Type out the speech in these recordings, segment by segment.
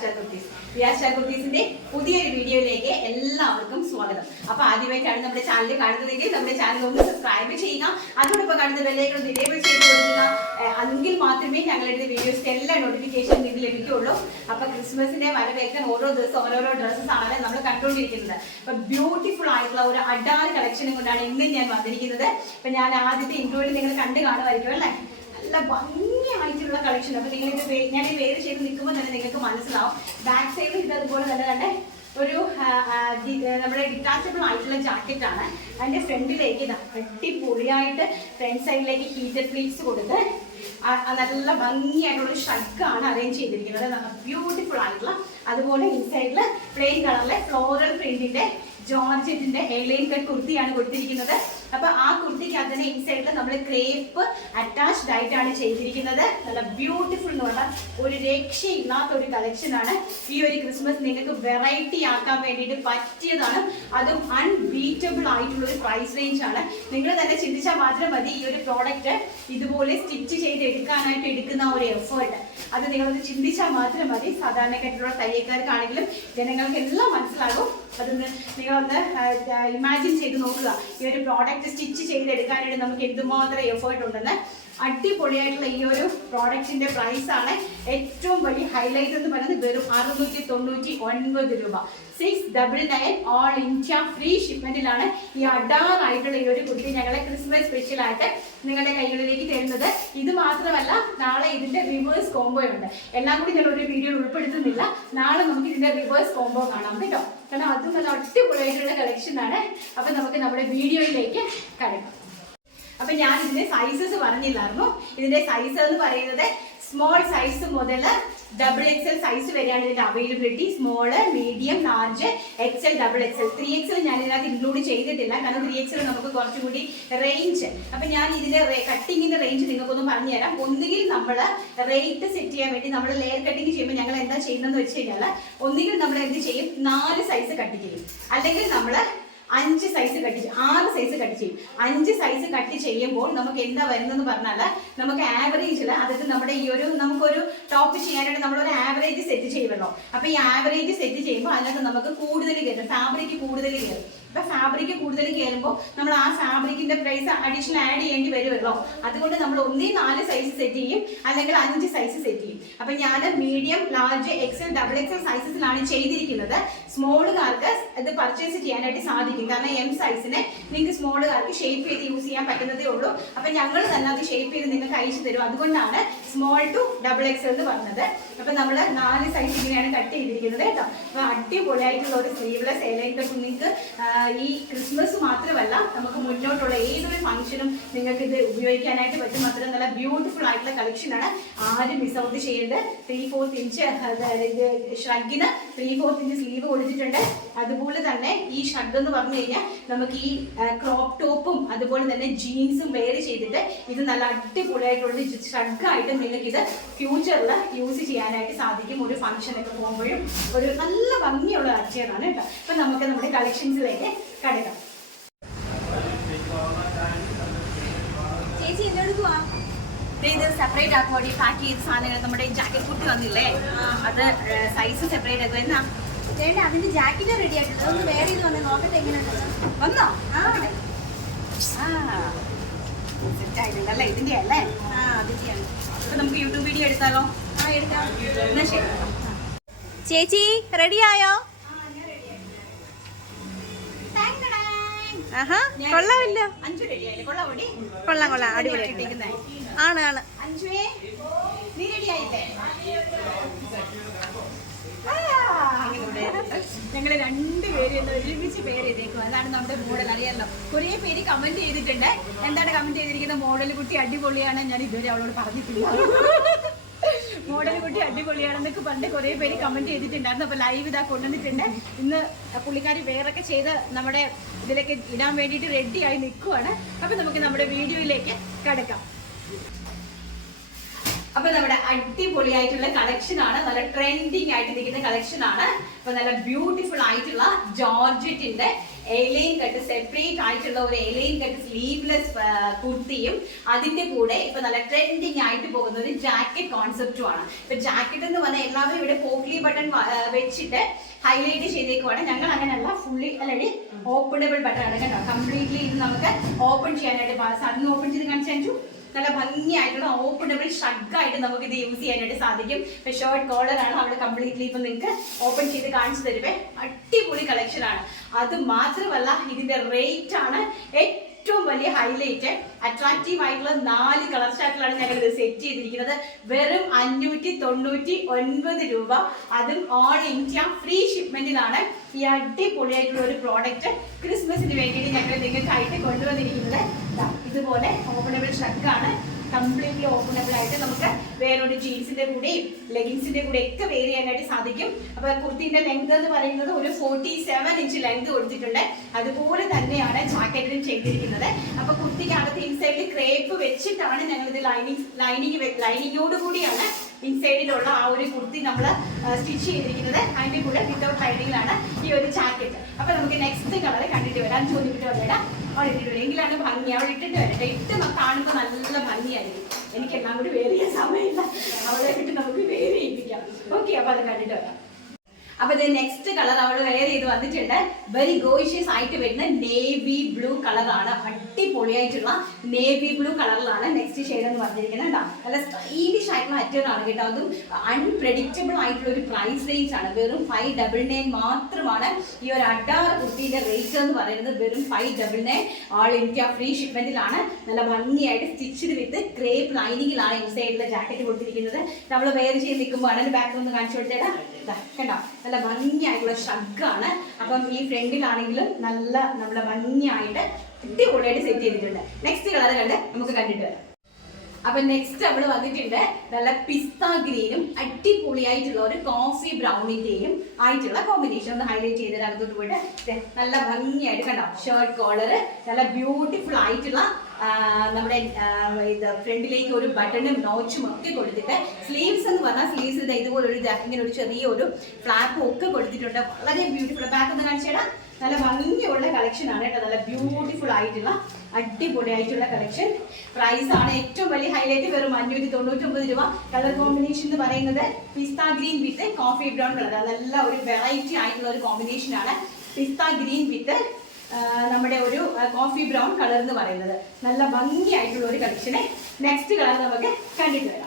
റിയാസ്റ്റാർ കുർത്തീസിന്റെ പുതിയൊരു വീഡിയോയിലേക്ക് എല്ലാവർക്കും സ്വാഗതം. അപ്പൊ ആദ്യമായിട്ടാണ് നമ്മുടെ ചാനൽ കാണുന്നതെങ്കിൽ നമ്മുടെ ചാനൽ ഒന്ന് സബ്സ്ക്രൈബ് ചെയ്യുക, അതോടൊപ്പം കാണുന്ന ബെല്ലൈക്കൺ എനേബിൾ ചെയ്ത് കൊടുക്കുക. എങ്കിൽ മാത്രമേ ഞങ്ങളുടെ വീഡിയോസ് എല്ലാ നോട്ടിഫിക്കേഷൻ നിങ്ങൾക്ക് ലഭിക്കുകയുള്ളൂ. അപ്പൊ ക്രിസ്മസിനെ വരവേൽക്കാൻ ഓരോ ദിവസം ഓരോരോ ഡ്രസ്സസ് ആണ് നമ്മൾ കണ്ടുകൊണ്ടിരിക്കുന്നത്. അപ്പൊ ബ്യൂട്ടിഫുൾ ആയിട്ടുള്ള ഒരു അഡാറ് കളക്ഷനും കൊണ്ടാണ് ഇന്ന് ഞാൻ വന്നിരിക്കുന്നത്. അപ്പൊ ഞാൻ ആദ്യത്തെ ഇൻട്രോയിൽ നിങ്ങൾ കണ്ടു കാണുമായിരിക്കും അല്ലേ, നല്ല ഭംഗിയായിട്ടുള്ള കളക്ഷൻ. അപ്പൊ നിങ്ങൾ ഞാൻ ഈ വേര് ചെയ്ത് നിൽക്കുമ്പോൾ തന്നെ നിങ്ങൾക്ക് മനസ്സിലാവും. ബാക്ക് സൈഡിൽ ഇത് അതുപോലെ തന്നെ ഒരു നമ്മുടെ ഡിറ്റാച്ചബിൾ ആയിട്ടുള്ള ജാക്കറ്റ് ആണ്. അതിന്റെ ഫ്രണ്ടിലേക്ക് അടിപൊളിയായിട്ട് ഫ്രണ്ട് സൈഡിലേക്ക് ഹീറ്റഡ് പ്ലീറ്റ്സ് കൊടുത്ത് നല്ല ഭംഗിയായിട്ടുള്ള ഷർട്ടാണ് അറേഞ്ച് ചെയ്തിരിക്കുന്നത്. നല്ല ബ്യൂട്ടിഫുൾ ആയിട്ടുള്ള, അതുപോലെ ഇൻസൈഡില് പ്ലെയിൻ കളറിലെ ഫ്ലോറൽ പ്രിന്റിന്റെ ജോർജറ്റിന്റെ എയർലൈൻ കട്ട് കുർത്തിയാണ് കൊടുത്തിരിക്കുന്നത്. അപ്പൊ ആ കുർത്തിക്കകത്ത് തന്നെ ഇൻസൈഡിൽ നമ്മൾ ക്രേപ്പ് അറ്റാച്ച്ഡ് ആയിട്ടാണ് ചെയ്തിരിക്കുന്നത്. നല്ല ബ്യൂട്ടിഫുൾ എന്ന് പറഞ്ഞാൽ ഒരു രക്ഷയില്ലാത്ത ഒരു കളക്ഷൻ ആണ്. ഈ ഒരു ക്രിസ്മസ് നിങ്ങൾക്ക് വെറൈറ്റി ആക്കാൻ വേണ്ടിയിട്ട് പറ്റിയതാണ്. അതും അൺബീറ്റബിൾ ആയിട്ടുള്ള ഒരു പ്രൈസ് റേഞ്ച് ആണ്. നിങ്ങൾ തന്നെ ചിന്തിച്ചാൽ മാത്രം മതി ഈ ഒരു പ്രോഡക്റ്റ് ഇതുപോലെ സ്റ്റിച്ച് ചെയ്ത് എടുക്കാനായിട്ട് എടുക്കുന്ന ഒരു എഫേർട്ട്. അത് നിങ്ങളൊന്ന് ചിന്തിച്ചാൽ മാത്രം മതി. സാധാരണക്കായിട്ടുള്ള തയ്യൽക്കാർക്കാണെങ്കിലും ജനങ്ങൾക്ക് എല്ലാം മനസ്സിലാകും. അതൊന്ന് നിങ്ങളൊന്ന് ഇമാജിൻ ചെയ്ത് നോക്കുക. ഈ ഒരു പ്രോഡക്റ്റ് സ്റ്റിച്ച് ചെയ്തെടുക്കാനായിട്ട് നമുക്ക് എന്തുമാത്രം എഫേർട്ട് ഉണ്ടെന്ന്. അടിപൊളിയായിട്ടുള്ള ഈ ഒരു പ്രോഡക്റ്റിന്റെ പ്രൈസ് ആണ് ഏറ്റവും വലിയ ഹൈലൈറ്റ് എന്ന് പറയുന്നത്. വെറും 699 രൂപ, 699 ഓൾ ഇന്ത്യ ഫ്രീ ഷിപ്മെന്റിലാണ് ഈ അഡാറായിട്ടുള്ള ഈ ഒരു കുർത്തി ഞങ്ങളെ ക്രിസ്മസ് സ്പെഷ്യൽ ആയിട്ട് നിങ്ങളുടെ കൈകളിലേക്ക് തരുന്നത്. ഇത് മാത്രമല്ല, നാളെ ഇതിന്റെ റിവേഴ്സ് കോംബോ ഉണ്ട്. എല്ലാം കൂടി ഞാൻ ഒരു വീഡിയോ ഉൾപ്പെടുത്തുന്നില്ല. നാളെ നമുക്ക് ഇതിന്റെ റിവേഴ്സ് കോംബോ കാണാം കേട്ടോ. കാരണം അതും നല്ല അടിപൊളിയായിട്ടുള്ള കളക്ഷൻ ആണ്. അപ്പൊ നമുക്ക് നമ്മുടെ വീഡിയോയിലേക്ക് കടക്കാം. അപ്പൊ ഞാൻ ഇതിന്റെ സൈസസ് പറഞ്ഞില്ലായിരുന്നു. ഇതിന്റെ സൈസ് എന്ന് പറയുന്നത് സ്മോൾ സൈസ് മുതൽ XXL സൈസ് വരെയാണ് ഇതിന്റെ availability. Small, medium, large, XL, XXL. 3XL ഞാൻ ഇതിനകത്ത് ഇൻക്ലൂഡ് ചെയ്തിട്ടില്ല, കാരണം 3XL നമുക്ക് കുറച്ചും കൂടി റേഞ്ച്. അപ്പൊ ഞാൻ ഇതിന്റെ കട്ടിങ്ങിന്റെ റേഞ്ച് നിങ്ങൾക്കൊന്ന് പറഞ്ഞുതരാം. ഒന്നുകിൽ നമ്മൾ റേറ്റ് സെറ്റ് ചെയ്യാൻ വേണ്ടി നമ്മൾ ലെയർ കട്ടിങ് ചെയ്യുമ്പോൾ ഞങ്ങൾ എന്താ ചെയ്യുന്നതെന്ന് വെച്ച് കഴിഞ്ഞാൽ, ഒന്നുകിൽ നമ്മൾ എന്ത് ചെയ്യും, 4 സൈസ് കട്ട് ചെയ്യും, അല്ലെങ്കിൽ നമ്മൾ 5 സൈസ് കട്ട് ചെയ്യും, 6 സൈസ് കട്ട് ചെയ്യും. 5 സൈസ് കട്ട് ചെയ്യുമ്പോൾ നമുക്ക് എന്താ വരുന്നതെന്ന് പറഞ്ഞാൽ, നമുക്ക് ആവറേജിൽ, അതായത് നമ്മുടെ ഈ ഒരു നമുക്കൊരു ടോപ്പ് ചെയ്യാനായിട്ട് നമ്മളൊരു ആവറേജ് സെറ്റ് ചെയ്യുമല്ലോ. അപ്പൊ ഈ ആവറേജ് സെറ്റ് ചെയ്യുമ്പോൾ അതിനകത്ത് നമുക്ക് കൂടുതൽ കയറും, ഫാബ്രിക് കൂടുതൽ കയറും. അപ്പൊ ഫാബ്രിക് കൂടുതൽ കയറുമ്പോൾ നമ്മൾ ആ ഫാബ്രിക്കിന്റെ പ്രൈസ് അഡീഷണൽ ആഡ് ചെയ്യേണ്ടി വരുമല്ലോ. അതുകൊണ്ട് നമ്മൾ ഒന്നേ 4 സൈസ് സെറ്റ് ചെയ്യും, അല്ലെങ്കിൽ 5 സൈസ് സെറ്റ് ചെയ്യും. അപ്പൊ ഞാൻ മീഡിയം, ലാർജ്, XL, XXL സൈസസിലാണ് ചെയ്തിരിക്കുന്നത്. സ്മോളുകാർക്ക് ഇത് പർച്ചേസ് ചെയ്യാനായിട്ട് സാധിക്കും, കാരണം M സൈസിനെ നിങ്ങൾക്ക് സ്മോളുകാർക്ക് ഷേപ്പ് ചെയ്ത് യൂസ് ചെയ്യാൻ പറ്റുന്നതേ ഉള്ളൂ. അപ്പൊ ഞങ്ങൾ തന്നെ അത് ഷേപ്പ് ചെയ്ത് നിങ്ങൾക്ക് അയച്ചു തരും. അതുകൊണ്ടാണ് സ്മോൾ ടു XXL എന്ന് പറഞ്ഞത്. അപ്പൊ നമ്മൾ 4 സൈസ് ഇങ്ങനെയാണ് കട്ട് ചെയ്തിരിക്കുന്നത് കേട്ടോ. അപ്പൊ അടിപൊളിയായിട്ടുള്ള ഒരു സ്ലീവ്ലെസ് എലൈൻ കട്ട് നിങ്ങൾക്ക് ഈ ക്രിസ്മസ് മാത്രമല്ല, നമുക്ക് മുന്നോട്ടുള്ള ഏതൊരു ഫംഗ്ഷനും നിങ്ങൾക്ക് ഇത് ഉപയോഗിക്കാനായിട്ട് പറ്റും. മാത്രം നല്ല ബ്യൂട്ടിഫുൾ ആയിട്ടുള്ള കളക്ഷനാണ്. ആരും മിസ് ഔട്ട് ചെയ്യേണ്ടത്. 3/4 ഇഞ്ച് ഷർഗിന് 3/4 ഇഞ്ച് സ്ലീവ് കൊടുത്തിട്ടുണ്ട്. അതുപോലെ തന്നെ ഈ ഷർട്ട് എന്ന് പറഞ്ഞു കഴിഞ്ഞാൽ നമുക്ക് ഈ ക്രോപ്പ് ടോപ്പും അതുപോലെ തന്നെ ജീൻസും വെയർ ചെയ്തിട്ട് ഇത് നല്ല അടിപൊളിയായിട്ടുള്ള ഷർട്ടായിട്ട് നിങ്ങൾക്ക് ഇത് ഫ്യൂച്ചറിൽ യൂസ് ചെയ്യാനായിട്ട് സാധിക്കും. ഒരു ഫംഗ്ഷനൊക്കെ പോകുമ്പോഴും ഒരു നല്ല ഭംഗിയുള്ള അച്ചയറാണ് കേട്ടോ. അപ്പൊ നമുക്ക് നമ്മുടെ കളക്ഷൻസിലേക്ക് കടക്കാം. ചേച്ചി എന്തെടുക്കുവാ? ഇത് സെപ്പറേറ്റ് ആക്കാൻ വേണ്ടി പാക്ക് ചെയ്ത സാധനങ്ങൾ, നമ്മുടെ ജാക്കറ്റ് കുട്ടി വന്നില്ലേ, അത് സൈസ് സെപ്പറേറ്റ് ആക്കുക. എന്നാ വേണ്ട, അതിന്റെ ജാക്കറ്റ് റെഡി ആയിട്ടുണ്ട്. ഒന്ന് വേറെ ഇത് വന്നേ, നോക്കട്ടെ എങ്ങനെയാണ്. വന്നോ? സെറ്റായിട്ടുണ്ടല്ലേ, ഇതിന്റെ അല്ലേ? അതിന്റെയാണ്. അപ്പൊ നമുക്ക് യൂട്യൂബ് വീഡിയോ എടുത്താലോ? എടുക്കാം. എന്നാ ശരി. ചേച്ചി റെഡിയായോ? കൊള്ളാമില്ല, കൊള്ളാം കൊള്ളാം, അടിപൊളി ആണ് ആണ്. ഞങ്ങൾ 2 പേര് ഒരുമിച്ച് പേര് ചെയ്തേക്കും. അതാണ് നമ്മുടെ മോഡൽ. അറിയാമല്ലോ, കുറേ പേര് കമന്റ് ചെയ്തിട്ടുണ്ട്. എന്താണ് കമന്റ് ചെയ്തിരിക്കുന്നത്? മോഡൽ കുട്ടി അടിപൊളിയാണ്. ഞാൻ ഇതുവരെ അവളോട് പറഞ്ഞിട്ടില്ല. മോഡൽ കുട്ടി അടിപൊളിയാണെന്നൊക്കെ പറഞ്ഞ് കുറേ പേര് കമന്റ് ചെയ്തിട്ടുണ്ടായിരുന്നു. അപ്പൊ ലൈവ് ഇതാ കൊണ്ടുവന്നിട്ടുണ്ട്. ഇന്ന് പുള്ളിക്കാരി വേറൊക്കെ ചെയ്ത് നമ്മുടെ ഇതിലേക്ക് ഇടാൻ വേണ്ടിയിട്ട് റെഡിയായി നിൽക്കുവാണ്. അപ്പൊ നമുക്ക് നമ്മുടെ വീഡിയോയിലേക്ക് കടക്കാം. അപ്പൊ നമ്മുടെ അടിപൊളിയായിട്ടുള്ള കളക്ഷൻ ആണ്, നല്ല ട്രെൻഡിങ് ആയിട്ട് നിൽക്കുന്ന കളക്ഷൻ ആണ്. അപ്പൊ നല്ല ബ്യൂട്ടിഫുൾ ആയിട്ടുള്ള ജോർജറ്റിന്റെ എലൈൻ കട്ട്, സെപ്പറേറ്റ് ആയിട്ടുള്ള ഒരു എലൈൻ കട്ട് സ്ലീവ്ലെസ് കുർത്തിയും അതിന്റെ കൂടെ ഇപ്പൊ നല്ല ട്രെൻഡിങ് ആയിട്ട് പോകുന്ന ഒരു ജാക്കറ്റ് കോൺസെപ്റ്റും ആണ്. ഇപ്പൊ ജാക്കറ്റ് എന്ന് പറഞ്ഞാൽ എല്ലാവരും ഇവിടെ പോക്ലി ബട്ടൺ വെച്ചിട്ട് ഹൈലൈറ്റ് ചെയ്തേക്കുവാണ്. ഞങ്ങൾ അങ്ങനെയല്ല, ഫുള്ളി അല്ലെങ്കിൽ ഓപ്പണബിൾ ബട്ടൺ ആണ് കേട്ടോ. കംപ്ലീറ്റ്ലി ഇത് നമുക്ക് ഓപ്പൺ ചെയ്യാനായിട്ട് സഡൻ ഓപ്പൺ ചെയ്ത് കാണിച്ചു. നല്ല ഭംഗിയായിട്ടുള്ള ഓപ്പണബിൾ ഷഗ്ഗായിട്ട് നമുക്ക് ഇത് യൂസ് ചെയ്യാനായിട്ട് സാധിക്കും. ഇപ്പൊ ഷോർട്ട് കോളർ ആണ്, അവിടെ കംപ്ലീറ്റ്ലി ഇപ്പൊ നിങ്ങൾക്ക് ഓപ്പൺ ചെയ്ത് കാണിച്ചു തരുവേ. അടിപൊളി കളക്ഷൻ ആണ്. അത് മാത്രമല്ല ഇതിന്റെ റേറ്റ് ആണ് ഏറ്റവും വലിയ ഹൈലൈറ്റ്. അട്രാക്റ്റീവ് ആയിട്ടുള്ള 4 കളർ ചാർട്ടിലാണ് ഞങ്ങൾ ഇത് സെറ്റ് ചെയ്തിരിക്കുന്നത്. വെറും 599 രൂപ, അതും ഓൾ ഇന്ത്യ ഫ്രീ ഷിപ്മെന്റിലാണ് ഈ അടിപൊളിയായിട്ടുള്ള ഒരു പ്രോഡക്റ്റ് ക്രിസ്മസിന് വേണ്ടിയിട്ട് ഞങ്ങൾ നിങ്ങൾക്കായിട്ട് കൊണ്ടുവന്നിരിക്കുന്നത്. ഇതുപോലെ ഓപ്പണബിൾ ഷർട്ടാണ്, കംപ്ലീറ്റ്ലി ഓപ്പണബിൾ ആയിട്ട് നമുക്ക് വേറൊരു ജീൻസിന്റെ കൂടെയും ലെഗിൻസിന്റെ കൂടെ ഒക്കെ വെയർ ചെയ്യാനായിട്ട് സാധിക്കും. അപ്പൊ കുർത്തിന്റെ ലെങ്ത് എന്ന് പറയുന്നത് ഒരു 47 ഇഞ്ച് ലെങ്ത് കൊടുത്തിട്ടുണ്ട്. അതുപോലെ തന്നെയാണ് ജാക്കറ്റിലും ചെയ്തിരിക്കുന്നത്. അപ്പൊ കുർത്തിക്കകത്ത് ഇൻസൈഡിൽ ക്രേപ്പ് വെച്ചിട്ടാണ് ഞങ്ങൾ ഇത് ലൈനിങ്ങോട് കൂടിയാണ് ഇൻസൈഡിലുള്ള ആ ഒരു കുർത്തി നമ്മൾ സ്റ്റിച്ച് ചെയ്തിരിക്കുന്നത്. അതിന്റെ കൂടെ വിത്തൗട്ട് ലൈനിങ്ങിലാണ് ഈ ഒരു ജാക്കറ്റ്. അപ്പൊ നമുക്ക് നെക്സ്റ്റ് കളർ കണ്ടിട്ട് വരാം. ചോദിച്ചിട്ട് വരാം, അവൾ ഇട്ടിട്ട് വരാം. എങ്കിലാണ് ഭംഗി. അവൾ ഇട്ടിട്ട് വരട്ടെ. ഇട്ട് കാണുമ്പോൾ നല്ല ഭംഗിയായിരിക്കും. എനിക്കെല്ലാം കൂടി വേറെ ചെയ്യാൻ സമയമില്ല, അവളെ ഇട്ട് നമുക്ക് വേറെ ചെയ്യിപ്പിക്കാം. ഓക്കെ, അപ്പൊ അത് കണ്ടിട്ട് വരാം. അപ്പൊ ഇത് നെക്സ്റ്റ് കളർ അവൾ വെയർ ചെയ്ത് വന്നിട്ടുണ്ട്. വെരി ഗോഷ്യസ് ആയിട്ട് വരുന്ന നേവി ബ്ലൂ കളറാണ്. അടിപൊളിയായിട്ടുള്ള നേവി ബ്ലൂ കളറിലാണ് നെക്സ്റ്റ് ഷെയ്ഡ് എന്ന് പറഞ്ഞിരിക്കുന്നത് കേട്ടോ. നല്ല സ്റ്റൈലിഷ് ആയിട്ടുള്ള അറ്ററാണ് കേട്ടോ. അതും അൺപ്രെഡിക്റ്റബിൾ ആയിട്ടുള്ള ഒരു പ്രൈസ് റേഞ്ച് ആണ്. വെറും 599 മാത്രമാണ് ഈ ഒരു അഡാർ കുർത്തിയുടെ റേറ്റ് എന്ന് പറയുന്നത്. വെറും 599, ഓൾ ഇന്ത്യ ഫ്രീ ഷിപ്മെന്റിലാണ്. നല്ല ഭംഗിയായിട്ട് സ്റ്റിച്ച്ഡ് വിത്ത് ക്രേപ്പ് ലൈനിങ്ങിലാണ് ഇൻസൈഡിലെ ജാക്കറ്റ് കൊടുത്തിരിക്കുന്നത്. നമ്മൾ വെയർ ചെയ്ത് നിൽക്കുമ്പോൾ അതിന്റെ ബാക്ക് ഒന്ന് കാണിച്ചു കൊടുത്തേടാ. കണ്ടോ, നല്ല ഭംഗിയായിട്ടുള്ള ഷഗ്ഗാണ്. അപ്പം ഈ ഫ്രണ്ടിലാണെങ്കിലും നല്ല ഭംഗിയായിട്ട് അടിപൊളിയായിട്ട് സെറ്റ് ചെയ്തിട്ടുണ്ട്. നെക്സ്റ്റ് കളർ കണ്ട് നമുക്ക് കണ്ടിട്ട് വരാം. അപ്പൊ നെക്സ്റ്റ് നമ്മൾ വന്നിട്ടുണ്ട് നല്ല പിസ്ത ഗ്രീനും അടിപൊളിയായിട്ടുള്ള ഒരു കോഫി ബ്രൗണിന്റെയും ആയിട്ടുള്ള കോമ്പിനേഷൻ. ഒന്ന് ഹൈലൈറ്റ് ചെയ്തിട്ട് അകത്തോട്ട് പോയിട്ട് നല്ല ഭംഗിയായിട്ട് കണ്ടോ, ഷർട്ട് കോളർ നല്ല ബ്യൂട്ടിഫുൾ ആയിട്ടുള്ള നമ്മുടെ ഇത് ഫ്രണ്ടിലേക്ക് ഒരു ബട്ടണും നോച്ചും ഒക്കെ കൊടുത്തിട്ട്, സ്ലീവ്സ് എന്ന് പറഞ്ഞാൽ സ്ലീവ്സ് ഇതുപോലെ ഒരു ഇങ്ങനെ ഒരു ചെറിയൊരു ഫ്ലാപ്പും ഒക്കെ കൊടുത്തിട്ടുണ്ട്. വളരെ ബ്യൂട്ടിഫുൾ. ബാക്ക് ഒന്ന് കാണിച്ചേടാ. നല്ല ഭംഗിയുള്ള കളക്ഷൻ ആണ് കേട്ടോ. നല്ല ബ്യൂട്ടിഫുൾ ആയിട്ടുള്ള അടിപൊളിയായിട്ടുള്ള കളക്ഷൻ. പ്രൈസ് ആണ് ഏറ്റവും വലിയ ഹൈലൈറ്റ്. വെറും 599 രൂപ. കളർ കോമ്പിനേഷൻ എന്ന് പറയുന്നത് pista green with coffee brown colour. നല്ല ഒരു വെറൈറ്റി ആയിട്ടുള്ള ഒരു കോമ്പിനേഷൻ ആണ്. പിസ്ത ഗ്രീൻ വിത്ത് നമ്മുടെ ഒരു കോഫി ബ്രൗൺ കളർ എന്ന് പറയുന്നത്. നല്ല ഭംഗിയായിട്ടുള്ള ഒരു കളക്ഷന്. നെക്സ്റ്റ് കളർ നമുക്ക് കണ്ടിട്ട് വരാം.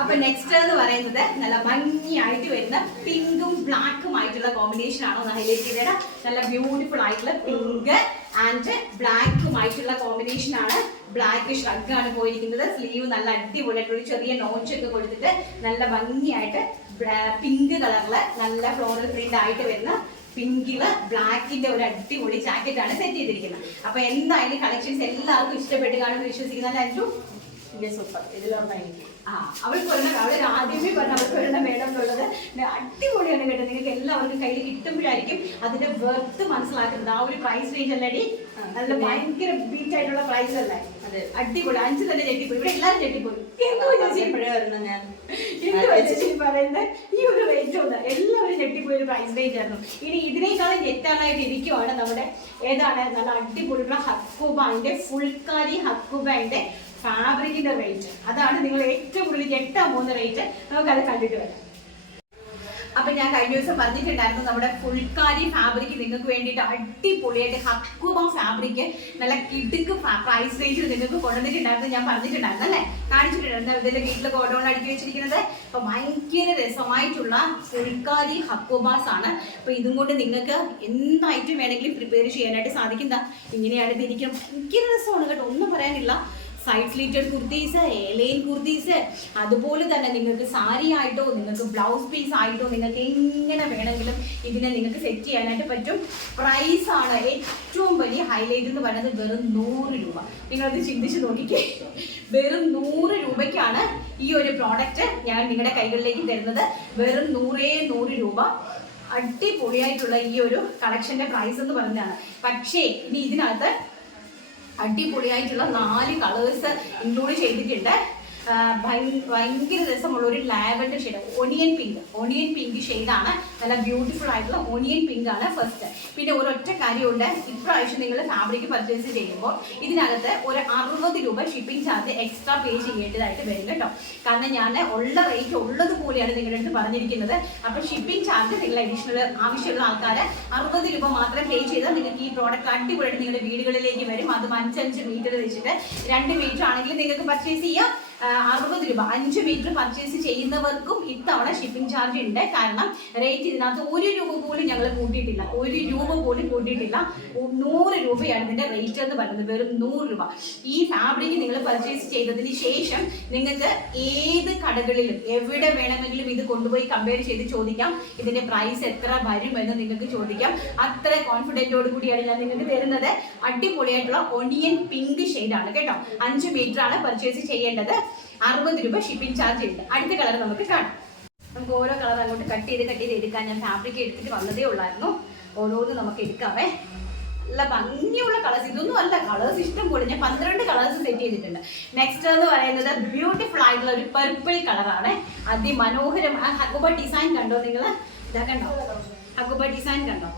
അപ്പൊ നെക്സ്റ്റ് എന്ന് പറയുന്നത് നല്ല ഭംഗിയായിട്ട് വരുന്ന പിങ്കും ബ്ലാക്കും ആയിട്ടുള്ള കോമ്പിനേഷൻ ആണ്. ഒന്ന് ഹൈലൈറ്റ് ചെയ്തേരാ. നല്ല ബ്യൂട്ടിഫുൾ ആയിട്ടുള്ള പിങ്ക് ആൻഡ് ബ്ലാക്കും ആയിട്ടുള്ള കോമ്പിനേഷൻ ആണ്. ബ്ലാക്ക് ഷർട്ടാണ് പോയിരിക്കുന്നത്. സ്ലീവ് നല്ല അടിപൊളിയായിട്ടുള്ള ചെറിയ നോച്ചൊക്കെ കൊടുത്തിട്ട് നല്ല ഭംഗിയായിട്ട് പിങ്ക് കളറില് നല്ല ഫ്ലോറൽ പ്രിന്റ് ആയിട്ട് വരുന്ന പിങ്കില് ബ്ലാക്കിന്റെ ഒരു അടിപൊളി ജാക്കറ്റ് ആണ് സെറ്റ് ചെയ്തിരിക്കുന്നത്. അപ്പൊ എന്തായാലും കളക്ഷൻസ് എല്ലാവർക്കും ഇഷ്ടപ്പെട്ട് കാണുമെന്ന് വിശ്വസിക്കുന്ന അഞ്ചു സൂപ്പർ. ഇതിലൊന്നായിരിക്കും അവൾക്ക് ഒരെണ്ണം, അവൾ ആദ്യമേ പറഞ്ഞ അവൾക്ക് ഒരെണ്ണം വേണം എന്നുള്ളത്. അടിപൊളിയാണ് കേട്ടോ. നിങ്ങൾക്ക് എല്ലാവർക്കും കയ്യിൽ കിട്ടുമ്പോഴായിരിക്കും അതിന്റെ വെർത്ത് മനസ്സിലാക്കുന്നത്. ആ ഒരു പ്രൈസ് റേഞ്ച് അല്ലടി, നല്ല ഭയങ്കര ബീറ്റ് ആയിട്ടുള്ള പ്രൈസ് അല്ലേ. അതെ, അടിപൊളി. 5 തന്നെ ഞെട്ടിപ്പോയി. ഇവിടെ എല്ലാവരും ഞെട്ടിപ്പോയി. പറയുന്നത് ഈ ഒരു റേറ്റ് ഉണ്ട്. എല്ലാവരും ഞെട്ടിപ്പോയി. ഒരു പ്രൈസ് റേഞ്ച് ആയിരുന്നു. ഇനി ഇതിനേക്കാളും ഞെട്ടാനായിട്ട് ഇരിക്കുവാണ് നമ്മുടെ ഏതാണ് നല്ല അടിപൊളിയുള്ള ഹക്കൂബാന്റെ ഫുൾക്കാരി ഹക്കൂബാന്റെ ഫാബ്രിക്കിന്റെ റേറ്റ്. അതാണ് നിങ്ങൾ ഏറ്റവും കൂടുതൽ ഞെട്ടാൻ പോകുന്ന റേറ്റ്. നമുക്കത് കണ്ടിട്ട് വരാം. അപ്പൊ ഞാൻ കഴിഞ്ഞ ദിവസം പറഞ്ഞിട്ടുണ്ടായിരുന്നു നമ്മുടെ ഫുൾക്കാരി ഫാബ്രിക് നിങ്ങൾക്ക് വേണ്ടിയിട്ട് അടിപൊളിയായിട്ട് ഹക്കൂബ ഫാബ്രിക് നല്ല കിടുക്ക് പ്രൈസ് റേഞ്ചിൽ നിങ്ങൾക്ക് കൊണ്ടുവന്നിട്ടുണ്ടായിരുന്നു. ഞാൻ പറഞ്ഞിട്ടുണ്ടായിരുന്നു അല്ലേ, കാണിച്ചിട്ടുണ്ടായിരുന്നു. ഇതിന്റെ വീട്ടിൽ ഗോഡൗൺ അടുക്കി വെച്ചിരിക്കുന്നത്. അപ്പൊ ഭയങ്കര രസമായിട്ടുള്ള ഫുൾക്കാരി ഹക്കൂബാസ് ആണ്. അപ്പൊ ഇതും കൊണ്ട് നിങ്ങൾക്ക് എന്തായിട്ടും വേണമെങ്കിലും പ്രിപ്പയർ ചെയ്യാനായിട്ട് സാധിക്കുന്ന ഇങ്ങനെയാണ് ഇതിരിക്കും. ഭയങ്കര രസമാണ് കേട്ടോ, ഒന്നും പറയാനില്ല. സൈഡ് സ്ലീറ്റഡ് കുർത്തീസ്, എലൈൻ കുർത്തീസ്, അതുപോലെ തന്നെ നിങ്ങൾക്ക് സാരി ആയിട്ടോ നിങ്ങൾക്ക് ബ്ലൗസ് പീസ് ആയിട്ടോ നിങ്ങൾക്ക് എങ്ങനെ വേണമെങ്കിലും ഇതിനെ നിങ്ങൾക്ക് സെറ്റ് ചെയ്യാനായിട്ട് പറ്റും. പ്രൈസാണ് ഏറ്റവും വലിയ ഹൈലൈറ്റ് എന്ന് പറയുന്നത്. വെറും 100 രൂപ. നിങ്ങളത് ചിന്തിച്ച് നോക്കിക്കേ. വെറും 100 രൂപയ്ക്കാണ് ഈ ഒരു പ്രോഡക്റ്റ് ഞാൻ നിങ്ങളുടെ കൈകളിലേക്ക് തരുന്നത്. വെറും 100 രൂപ. അടിപൊളിയായിട്ടുള്ള ഈ ഒരു കളക്ഷന്റെ പ്രൈസ് എന്ന് പറഞ്ഞാണ്. പക്ഷേ ഇനി ഇതിനകത്ത് അടിപൊളിയായിട്ടുള്ള 4 കളേഴ്സ് ഇൻക്ലൂഡ് ചെയ്തിട്ടുണ്ട്. ഭയങ്കര രസമുള്ള ഒരു ലാവൻഡർ ഷെയ്ഡ്, ഒണിയൻ പിങ്ക് ഷെയ്ഡാണ്. നല്ല ബ്യൂട്ടിഫുൾ ആയിട്ടുള്ള ഒണിയൻ പിങ്ക് ആണ് ഫസ്റ്റ്. പിന്നെ ഒരൊറ്റ കാര്യമുണ്ട്, ഇപ്രാവശ്യം നിങ്ങൾ ഫാബ്രിക് പർച്ചേസ് ചെയ്യുമ്പോൾ ഇതിനകത്ത് ഒരു 60 രൂപ ഷിപ്പിംഗ് ചാർജ് എക്സ്ട്രാ പേ ചെയ്യേണ്ടതായിട്ട് വരും കേട്ടോ. കാരണം ഞാൻ ഉള്ള റേറ്റ് ഉള്ളതുപോലെയാണ് നിങ്ങളുടെ അടുത്ത് പറഞ്ഞിരിക്കുന്നത്. അപ്പോൾ ഷിപ്പിംഗ് ചാർജ് നിങ്ങൾ അഡീഷണൽ ആവശ്യമുള്ള ആൾക്കാർ 60 രൂപ മാത്രം പേ ചെയ്താൽ നിങ്ങൾക്ക് ഈ പ്രോഡക്റ്റ് അടിപൊളിയായിട്ട് നിങ്ങളുടെ വീടുകളിലേക്ക് വരും. അതും 5 മീറ്റർ വെച്ചിട്ട് 2 മീറ്റർ ആണെങ്കിൽ നിങ്ങൾക്ക് പർച്ചേസ് ചെയ്യാം. 60 രൂപ 5 മീറ്റർ പർച്ചേസ് ചെയ്യുന്നവർക്കും ഇത്തവണ ഷിപ്പിംഗ് ചാർജ് ഉണ്ട്. കാരണം റേറ്റ് ഇതിനകത്ത് 1 രൂപ പോലും ഞങ്ങൾ കൂട്ടിയിട്ടില്ല, 1 രൂപ പോലും കൂട്ടിയിട്ടില്ല. 100 രൂപയാണ് ഇതിന്റെ റേറ്റ് എന്ന് പറയുന്നത്, വെറും 100 രൂപ. ഈ ഫാബ്രിക് നിങ്ങൾ പർച്ചേസ് ചെയ്തതിന് ശേഷം നിങ്ങൾക്ക് ഏത് കടകളിലും എവിടെ വേണമെങ്കിലും ഇത് കൊണ്ടുപോയി കമ്പയർ ചെയ്ത് ചോദിക്കാം, ഇതിന്റെ പ്രൈസ് എത്ര വരുമെന്ന് നിങ്ങൾക്ക് ചോദിക്കാം. അത്ര കോൺഫിഡൻറ്റോട് കൂടിയാണ് ഞാൻ നിങ്ങൾക്ക് തരുന്നത്. അടിപൊളിയായിട്ടുള്ള ഒണിയൻ പിങ്ക് ഷെയ്ഡാണ് കേട്ടോ. 5 മീറ്റർ ആണ് പർച്ചേസ് ചെയ്യേണ്ടത്. 60 രൂപ ഷിപ്പിംഗ് ചാർജ് ഉണ്ട്. അടുത്ത കളർ നമുക്ക് കാണാം. നമുക്ക് ഓരോ കളർ അങ്ങോട്ട് കട്ട് ചെയ്ത് എടുക്കാൻ ഞാൻ ഫാബ്രിക് എടുത്തിട്ട് വന്നതേ ഉള്ളായിരുന്നു. ഓരോന്ന് നമുക്ക് എടുക്കാവേ. നല്ല ഭംഗിയുള്ള കളേഴ്സ്, ഇതൊന്നും അല്ല, കളേഴ്സ് ഇഷ്ടം പോലെ. ഞാൻ 12 കളേഴ്സ് സെറ്റ് ചെയ്തിട്ടുണ്ട്. നെക്സ്റ്റ് എന്ന് പറയുന്നത് ബ്യൂട്ടിഫുൾ ആയിട്ടുള്ള ഒരു പർപ്പിൾ കളറാണ്. അതിമനോഹരം. ഹക്കുബ ഡിസൈൻ കണ്ടോ നിങ്ങൾ? ഇതാ കണ്ടോ ഹക്കുബ ഡിസൈൻ കണ്ടോ?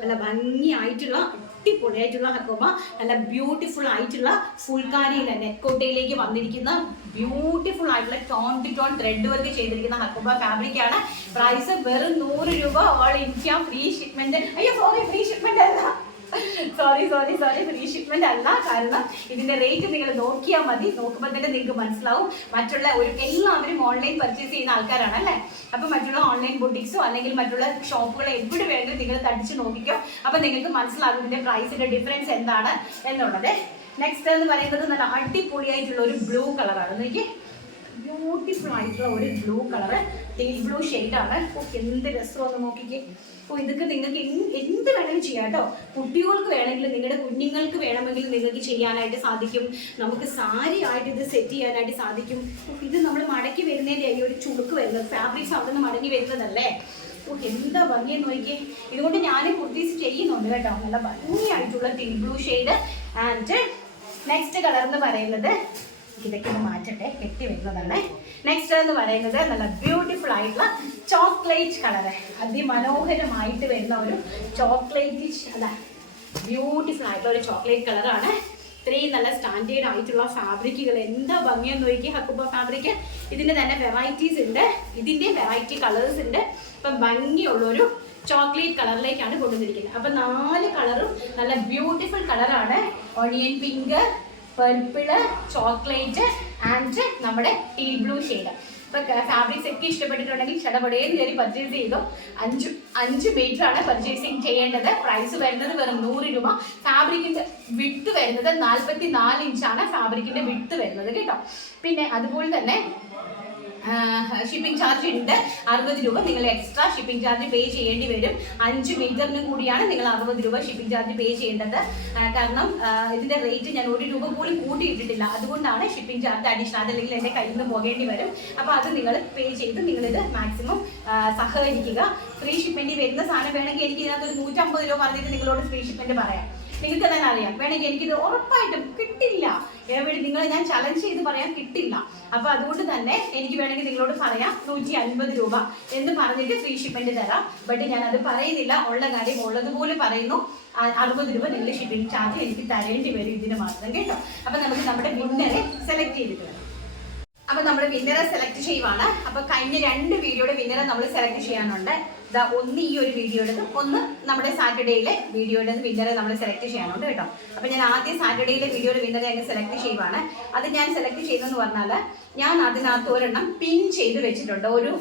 നല്ല ഭംഗിയായിട്ടുള്ള അടിപൊളിയായിട്ടുള്ള ഹക്കുബ, നല്ല ബ്യൂട്ടിഫുൾ ആയിട്ടുള്ള ഫുൾക്കാരിയിലെ നെക്കോട്ടയിലേക്ക് വന്നിരിക്കുന്ന ബ്യൂട്ടിഫുൾ ആയിട്ടുള്ള tone to tone thread work ചെയ്തിരിക്കുന്ന ഹക്കുബ ഫാബ്രിക് ആണ്. പ്രൈസ് വെറും 100 രൂപ. All India free shipment. അയ്യോ സോറി, ഫ്രീ ഷിപ്മെന്റ് അല്ല, സോറി ഫ്രീ ഷിപ്മെന്റ് അല്ല. കാരണം ഇതിന്റെ റേറ്റ് നിങ്ങൾ നോക്കിയാൽ മതി. നോക്കുമ്പോൾ തന്നെ നിങ്ങൾക്ക് മനസ്സിലാവും. മറ്റുള്ള എല്ലാവരും ഓൺലൈൻ പർച്ചേസ് ചെയ്യുന്ന ആൾക്കാരാണ് അല്ലേ? അപ്പൊ മറ്റുള്ള ഓൺലൈൻ ബുട്ടിക്സോ അല്ലെങ്കിൽ മറ്റുള്ള ഷോപ്പുകളോ എവിടെ വേണമെങ്കിലും നിങ്ങൾ തടിച്ച് നോക്കിക്കോ. അപ്പൊ നിങ്ങൾക്ക് മനസ്സിലാകും ഇതിന്റെ പ്രൈസിന്റെ ഡിഫറൻസ് എന്താണ് എന്നുള്ളത്. നെക്സ്റ്റ് എന്ന് പറയുന്നത് നല്ല അടിപൊളിയായിട്ടുള്ള ഒരു ബ്ലൂ കളറാണ്. എനിക്ക് ബ്യൂട്ടിഫുൾ ആയിട്ടുള്ള ഒരു ബ്ലൂ കളറ്, ടീൽ ബ്ലൂ ഷെയ്ഡാണ്. എന്ത് രസമെന്ന് നോക്കിക്കേ. ഇതൊക്കെ നിങ്ങൾക്ക് എന്ത് വേണമെങ്കിലും ചെയ്യാം കേട്ടോ. കുട്ടികൾക്ക് വേണമെങ്കിലും നിങ്ങളുടെ കുഞ്ഞുങ്ങൾക്ക് വേണമെങ്കിലും നിങ്ങൾക്ക് ചെയ്യാനായിട്ട് സാധിക്കും. നമുക്ക് സാരി ആയിട്ട് ഇത് സെറ്റ് ചെയ്യാനായിട്ട് സാധിക്കും. ഇത് നമ്മൾ മടക്കി വരുന്നതിൻ്റെ ഈ ഒരു ചുളുക്ക് വരുന്നത്, ഫാബ്രിക്സ് അവിടെ നിന്ന് മടങ്ങി വരുന്നതല്ലേ. എന്താ ഭംഗിയെന്ന് നോക്കിയേ. ഇതുകൊണ്ട് ഞാൻ കുർത്തീസ് ചെയ്യുന്നുണ്ട് കേട്ടോ. നല്ല ഭംഗിയായിട്ടുള്ള teal blue shade. And next colour എന്ന് പറയുന്നത്, ഇതൊക്കെ ഒന്ന് മാറ്റട്ടെ, കെട്ടി വരുന്നതാണ്. നെക്സ്റ്റ് എന്ന് പറയുന്നത് നല്ല ബ്യൂട്ടിഫുൾ ആയിട്ടുള്ള ചോക്ലേറ്റ് കളറ്. അതിമനോഹരമായിട്ട് വരുന്ന ഒരു ചോക്ലേറ്റ്, അല്ല ബ്യൂട്ടിഫുൾ ആയിട്ടുള്ള ഒരു ചോക്ലേറ്റ് കളറാണ്. ഇത്രയും നല്ല സ്റ്റാൻഡേർഡ് ആയിട്ടുള്ള ഫാബ്രിക്കുകൾ എന്താ ഭംഗിയെന്ന് നോക്കി. ഹക്കുബ ഫാബ്രിക് ഇതിൻ്റെ തന്നെ വെറൈറ്റീസ് ഉണ്ട്, ഇതിൻ്റെ വെറൈറ്റി കളേഴ്സ് ഉണ്ട്. അപ്പം ഭംഗിയുള്ളൊരു ചോക്ലേറ്റ് കളറിലേക്കാണ് കൊണ്ടുവന്നിരിക്കുന്നത്. അപ്പം 4 കളറും നല്ല ബ്യൂട്ടിഫുൾ കളറാണ്. Onion pink, purple, chocolate and നമ്മുടെ ടീൽ ബ്ലൂ ഷെയ്ഡ്. ഇപ്പൊ ഫാബ്രിക്സ് ഒക്കെ ഇഷ്ടപ്പെട്ടിട്ടുണ്ടെങ്കിൽ ചടപടേന്ന് കയറി പർച്ചേസ് ചെയ്തു. 5 മീറ്റർ ആണ് പർച്ചേസിങ് ചെയ്യേണ്ടത്. പ്രൈസ് വരുന്നത് വെറും 100 രൂപ. ഫാബ്രിക്കിന്റെ വിഡ്ത്ത് വരുന്നത് 44 ഇഞ്ചാണ് ഫാബ്രിക്കിന്റെ വിഡ്ത്ത് വരുന്നത് കേട്ടോ. പിന്നെ അതുപോലെ തന്നെ ഷിപ്പിംഗ് ചാർജ് ഉണ്ട് 60 രൂപ. നിങ്ങൾ എക്സ്ട്രാ ഷിപ്പിംഗ് ചാർജ് പേ ചെയ്യേണ്ടി വരും. 5 മീറ്ററിന് കൂടിയാണ് നിങ്ങൾ 60 രൂപ ഷിപ്പിംഗ് ചാർജ് പേ ചെയ്യേണ്ടത്. കാരണം ഇതിന്റെ റേറ്റ് ഞാൻ 1 രൂപ പോലും കൂട്ടിയിട്ടിട്ടില്ല. അതുകൊണ്ടാണ് ഷിപ്പിംഗ് ചാർജ് അഡീഷണൽ, അതല്ലെങ്കിൽ എൻ്റെ കയ്യിൽ നിന്ന് പോകേണ്ടി വരും. അപ്പോൾ അത് നിങ്ങൾ പേ ചെയ്ത് നിങ്ങളിത് മാക്സിമം സഹകരിക്കുക. ഫ്രീ ഷിപ്മെന്റ് വരുന്ന സാധനം വേണമെങ്കിൽ എനിക്ക് ഇതിനകത്ത് ഒരു 150 രൂപ പറഞ്ഞിട്ട് നിങ്ങളോട് ഫ്രീ ഷിപ്മെന്റ് പറയാം. നിങ്ങൾക്ക് തന്നെ അറിയാം. വേണമെങ്കിൽ എനിക്കിത് ഉറപ്പായിട്ടും കിട്ടില്ല. ഞാൻ ചലഞ്ച് ചെയ്ത് പറയാൻ കിട്ടില്ല. അപ്പൊ അതുകൊണ്ട് തന്നെ എനിക്ക് വേണമെങ്കിൽ നിങ്ങളോട് പറയാം 150 രൂപ എന്ന് പറഞ്ഞിട്ട് ഫ്രീ ഷിപ്മെന്റ് തരാം. ബട്ട് ഞാൻ അത് പറയുന്നില്ല. ഉള്ള കാര്യം ഉള്ളതുപോലെ പറയുന്നു. 60 രൂപ നിങ്ങൾ ഷിപ്പിംഗ് ചാർജ് എനിക്ക് തരേണ്ടി വരും ഇതിന് മാത്രം കേട്ടോ. അപ്പൊ നമുക്ക് നമ്മുടെ വിന്നറെ സെലക്ട് ചെയ്തിട്ട് വരാം. അപ്പൊ നമ്മൾ വിന്നറെ സെലക്ട് ചെയ്യുവാണ്. അപ്പൊ കഴിഞ്ഞ 2 വീഡിയോയുടെ വിന്നറെ നമ്മൾ സെലക്ട് ചെയ്യാനുണ്ട്. ഒന്ന് ഈ ഒരു വീഡിയോയുടേതും ഒന്ന് നമ്മുടെ സാറ്റർഡേയിലെ വീഡിയോയുടെ വിന്നറെ നമ്മൾ സെലക്ട് ചെയ്യാനുണ്ട് കേട്ടോ. അപ്പൊ ഞാൻ ആദ്യം സാറ്റർഡേയിലെ വീഡിയോയുടെ വിന്നറെ അങ്ങ് സെലക്ട് ചെയ്യുവാണ്. അത് ഞാൻ സെലക്ട് ചെയ്തെന്ന് പറഞ്ഞാൽ ഞാൻ അതിനകത്ത് ഒരെണ്ണം പിൻ ചെയ്ത് വെച്ചിട്ടുണ്ട്, ഒരു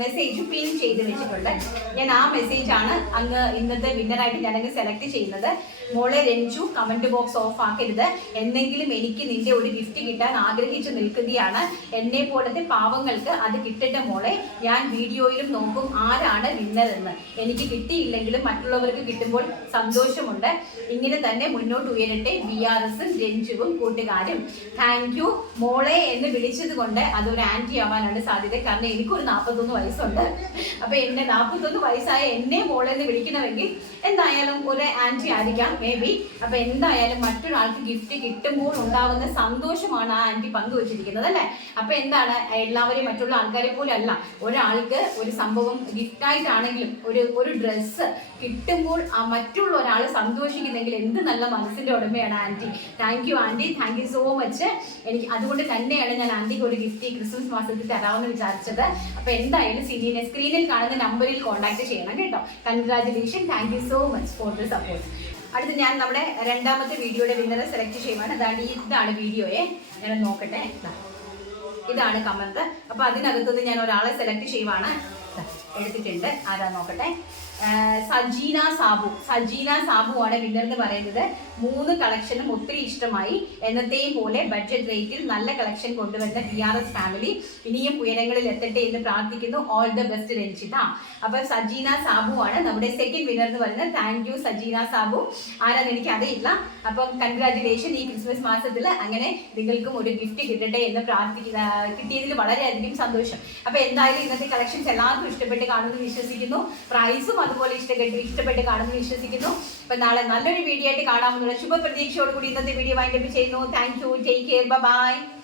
മെസ്സേജ് പിൻ ചെയ്ത് വെച്ചിട്ടുണ്ട്. ഞാൻ ആ മെസ്സേജാണ് അങ്ങ് ഇന്നത്തെ വിന്നറായിട്ട് ഞാനങ്ങ് സെലക്ട് ചെയ്യുന്നത്. മോളെ രഞ്ജു, കമന്റ് ബോക്സ് ഓഫ് ആക്കരുത്. എന്തെങ്കിലും എനിക്ക് നിന്റെ ഒരു ഗിഫ്റ്റ് കിട്ടാൻ ആഗ്രഹിച്ചു നിൽക്കുകയാണ്. എന്നെ പോലത്തെ പാവങ്ങൾക്ക് അത് കിട്ടട്ടെ മോളെ. ഞാൻ വീഡിയോയിലും നോക്കും, ആരാണ് വിന്നർ എന്ന്. എനിക്ക് കിട്ടിയില്ലെങ്കിലും മറ്റുള്ളവർക്ക് കിട്ടുമ്പോൾ സന്തോഷമുണ്ട്. ഇങ്ങനെ തന്നെ മുന്നോട്ട് ഉയരട്ടെ VRSും രഞ്ജുവും കൂട്ടുകാരും. താങ്ക് യു മോളെ എന്ന് വിളിച്ചത് കൊണ്ട് അതൊരു ആന്റി ആവാനാണ് സാധ്യത. കാരണം എനിക്കൊരു 41 വയസ്സുണ്ട്. അപ്പൊ എന്നെ 41 വയസ്സായ എന്നെ മോളെ എന്ന് വിളിക്കണമെങ്കിൽ എന്തായാലും ഒരു ആന്റി ആയിരിക്കാം മേ ബി. അപ്പൊ എന്തായാലും മറ്റൊരാൾക്ക് ഗിഫ്റ്റ് കിട്ടുമ്പോൾ ഉണ്ടാവുന്ന സന്തോഷമാണ് ആ ആന്റി പങ്കുവച്ചിരിക്കുന്നത് അല്ലേ. അപ്പൊ എന്താണ്, എല്ലാവരെയും മറ്റുള്ള ആൾക്കാരെ പോലെ അല്ല, ഒരാൾക്ക് ഒരു സംഭവം ഗിഫ്റ്റായിട്ടാണെങ്കിലും ഒരു ഡ്രസ്സ് കിട്ടുമ്പോൾ ആ മറ്റുള്ള ഒരാൾ സന്തോഷിക്കുന്നെങ്കിൽ എന്ത് നല്ല മനസ്സിന്റെ ഉടമയാണ് aunty. Thank you aunty, thank you so much. എനിക്ക് അതുകൊണ്ട് തന്നെയാണ് ഞാൻ ആന്റിക്ക് ഒരു ഗിഫ്റ്റ് ക്രിസ്മസ് മാസത്തിൽ തരാമെന്ന് വിചാരിച്ചത്. അപ്പൊ എന്തായാലും സ്ക്രീനിൽ കാണുന്ന നമ്പറിൽ കോൺടാക്ട് ചെയ്യണം കേട്ടോ. Congratulation, thank you so much for the support. അടുത്ത് ഞാൻ നമ്മുടെ രണ്ടാമത്തെ വീഡിയോയുടെ വിന്നറെ സെലക്ട് ചെയ്യുവാണ്. ഇതാണ് വീഡിയോയെ, ഞാൻ നോക്കട്ടെ. ഇതാണ് കമന്റ്. അപ്പൊ അതിനകത്തുനിന്ന് ഞാൻ ഒരാളെ സെലക്ട് ചെയ്യുവാണ്. എടുത്തിട്ടുണ്ട്, ആരാ നോക്കട്ടെ. സജീന സാബു ആണ് വിന്നർ എന്ന് പറയുന്നത്. 3 കളക്ഷനും ഒത്തിരി ഇഷ്ടമായി. എന്നത്തെയും പോലെ ബഡ്ജറ്റ് റേറ്റിൽ നല്ല കളക്ഷൻ കൊണ്ടുവരുന്ന VRS ഫാമിലി ഇനിയും ഉയരങ്ങളിൽ എത്തട്ടെ എന്ന് പ്രാർത്ഥിക്കുന്നു. All the best Ranjitha. അപ്പൊ സജീന സാബു ആണ് നമ്മുടെ സെക്കൻഡ് വിന്നർ എന്ന് പറയുന്നത്. Thank you Sajina Sabu. ആരാന്ന് എനിക്ക് അറിയില്ല. അപ്പം കൺഗ്രാജുലേഷൻ. ഈ ക്രിസ്മസ് മാസത്തിൽ അങ്ങനെ നിങ്ങൾക്കും ഒരു ഗിഫ്റ്റ് കിട്ടട്ടെ എന്ന് കിട്ടിയതിൽ വളരെയധികം സന്തോഷം. അപ്പൊ എന്തായാലും ഇന്നത്തെ കളക്ഷൻസ് എല്ലാവർക്കും ഇഷ്ടപ്പെട്ട് കാണുമെന്ന് വിശ്വസിക്കുന്നു. പ്രൈസും അതുപോലെ ഇഷ്ടപ്പെട്ട് കാണുമെന്ന് വിശ്വസിക്കുന്നു. അപ്പൊ നാളെ നല്ലൊരു വീഡിയോ ആയിട്ട് കാണാമെന്നുള്ള ശുഭപ്രതീക്ഷയോടുകൂടി ഇന്നത്തെ വീഡിയോ വൈൻഡപ്പ് ചെയ്യുന്നു. Thank you, take care, by.